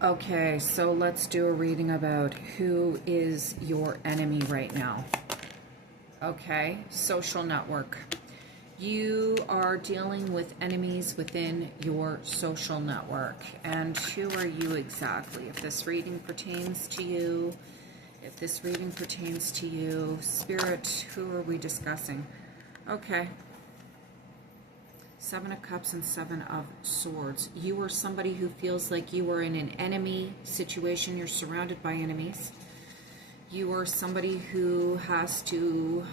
Okay, so let's do a reading about who is your enemy right now. Okay, social network. You are dealing with enemies within your social network. And who are you exactly? If this reading pertains to you, Spirit, who are we discussing? Okay. Seven of Cups and Seven of Swords. You are somebody who feels like you are in an enemy situation. You're surrounded by enemies. You are somebody who has to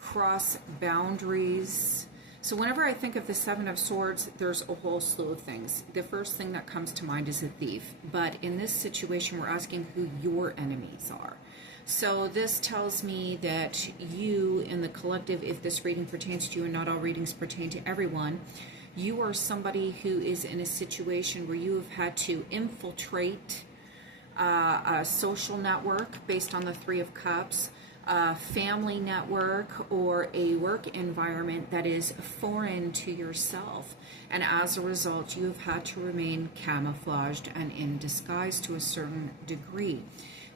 cross boundaries. So whenever I think of the Seven of Swords, there's a whole slew of things. The first thing that comes to mind is a thief. But in this situation, we're asking who your enemies are. So this tells me that you in the collective, if this reading pertains to you, and not all readings pertain to everyone, you are somebody who is in a situation where you have had to infiltrate a social network based on the Three of Cups, a family network, or a work environment that is foreign to yourself. And as a result, you have had to remain camouflaged and in disguise to a certain degree.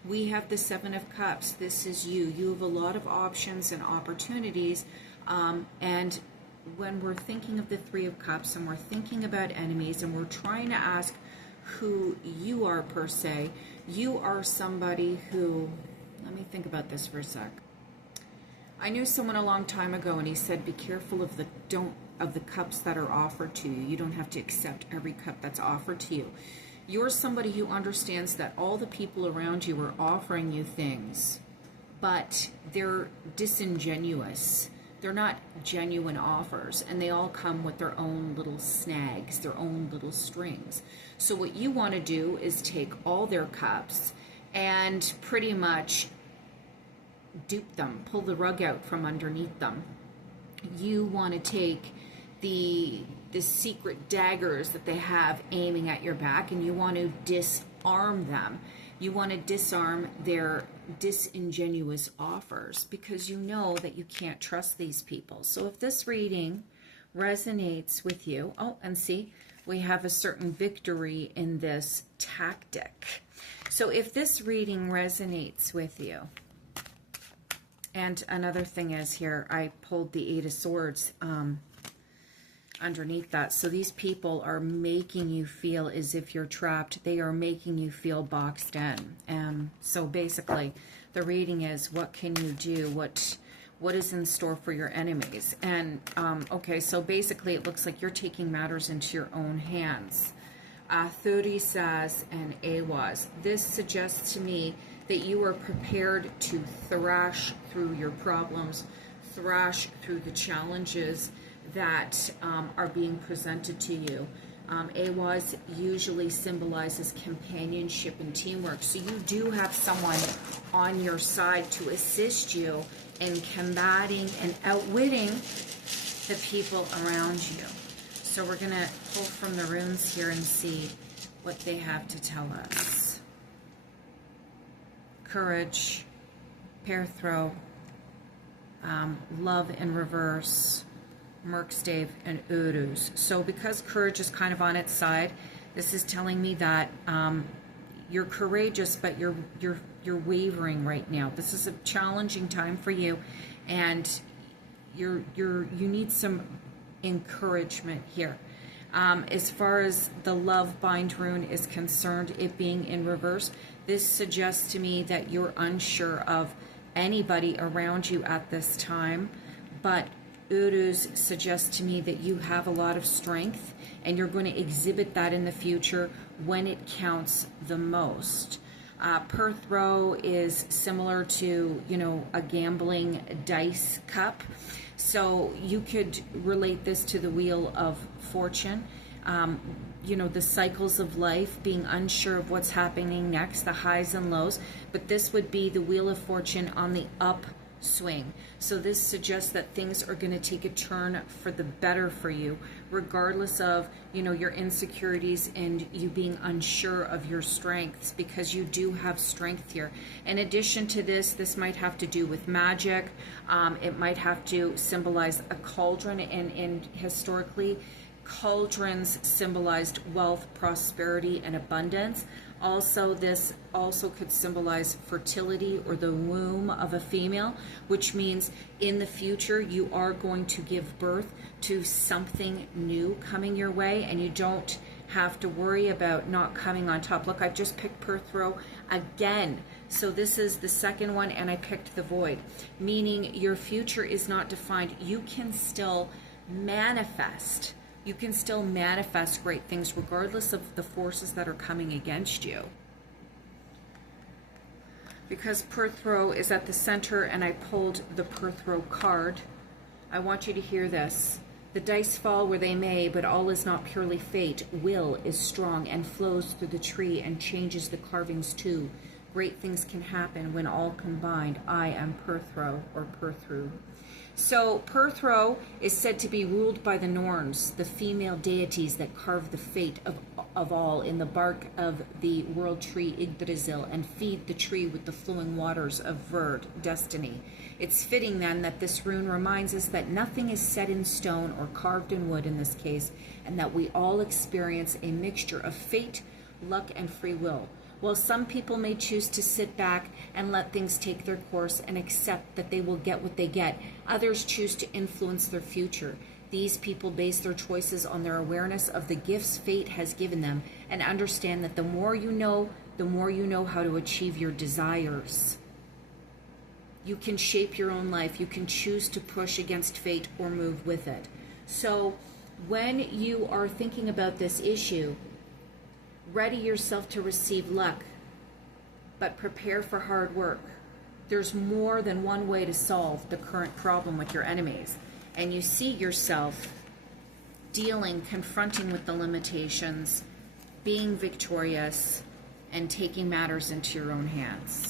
We have the Seven of Cups. This is you. You have a lot of options and opportunities. And when we're thinking of the Three of Cups and we're thinking about enemies and we're trying to ask who you are per se, you are somebody who, let me think about this for a sec. I knew someone a long time ago and he said, be careful of the cups that are offered to you. You don't have to accept every cup that's offered to you. You're somebody who understands that all the people around you are offering you things, but they're disingenuous. They're not genuine offers, and they all come with their own little snags, their own little strings. So what you want to do is take all their cups and pretty much dupe them, pull the rug out from underneath them. You want to take the secret daggers that they have aiming at your back, and you want to disarm them. You want to disarm their disingenuous offers because you know that you can't trust these people. So if this reading resonates with you, and see, we have a certain victory in this tactic. So if this reading resonates with you, and another thing is here, I pulled the Eight of Swords underneath that. So these people are making you feel as if you're trapped. They are making you feel boxed in. So basically, the reading is, what can you do? What is in store for your enemies? And okay, so basically, it looks like you're taking matters into your own hands. Thurisaz and Awaz. This suggests to me that you are prepared to thrash through your problems, thrash through the challenges that are being presented to you. Awaz usually symbolizes companionship and teamwork. So you do have someone on your side to assist you in combating and outwitting the people around you. So we're going to pull from the runes here and see what they have to tell us. Courage, pair throw, love in reverse, Merkstave, and Uruz. So because courage is kind of on its side, this is telling me that you're courageous, but you're wavering right now. This is a challenging time for you, and you need some encouragement here. As far as the love bind rune is concerned, it being in reverse, this suggests to me that you're unsure of anybody around you at this time, but Uruz suggests to me that you have a lot of strength and you're going to exhibit that in the future when it counts the most. Perthrow is similar to, a gambling dice cup. So you could relate this to the Wheel of Fortune. The cycles of life, being unsure of what's happening next, the highs and lows. But this would be the Wheel of Fortune on the upswing. So this suggests that things are going to take a turn for the better for you, regardless of, your insecurities and you being unsure of your strengths, because you do have strength here. In addition to this might have to do with magic. It might have to symbolize a cauldron, and historically, Cauldrons symbolized wealth, prosperity, and abundance. Also, this also could symbolize fertility or the womb of a female, which means in the future you are going to give birth to something new coming your way, and you don't have to worry about not coming on top. Look, I've just picked Perthro again. So this is the second one, and I picked the Void, meaning your future is not defined. You can still manifest. You can still manifest great things regardless of the forces that are coming against you. Because Perthro is at the center and I pulled the Perthro card, I want you to hear this. The dice fall where they may, but all is not purely fate. Will is strong and flows through the tree and changes the carvings too. Great things can happen when all combined. I am Perthro, or Perthru. So Perthro is said to be ruled by the Norns, the female deities that carve the fate of all in the bark of the world tree Yggdrasil and feed the tree with the flowing waters of Verd, destiny. It's fitting then that this rune reminds us that nothing is set in stone or carved in wood in this case, and that we all experience a mixture of fate, luck, and free will. While some people may choose to sit back and let things take their course and accept that they will get what they get, others choose to influence their future. These people base their choices on their awareness of the gifts fate has given them and understand that the more you know how to achieve your desires. You can shape your own life. You can choose to push against fate or move with it. So when you are thinking about this issue, ready yourself to receive luck, but prepare for hard work. There's more than one way to solve the current problem with your enemies. And you see yourself confronting with the limitations, being victorious, and taking matters into your own hands.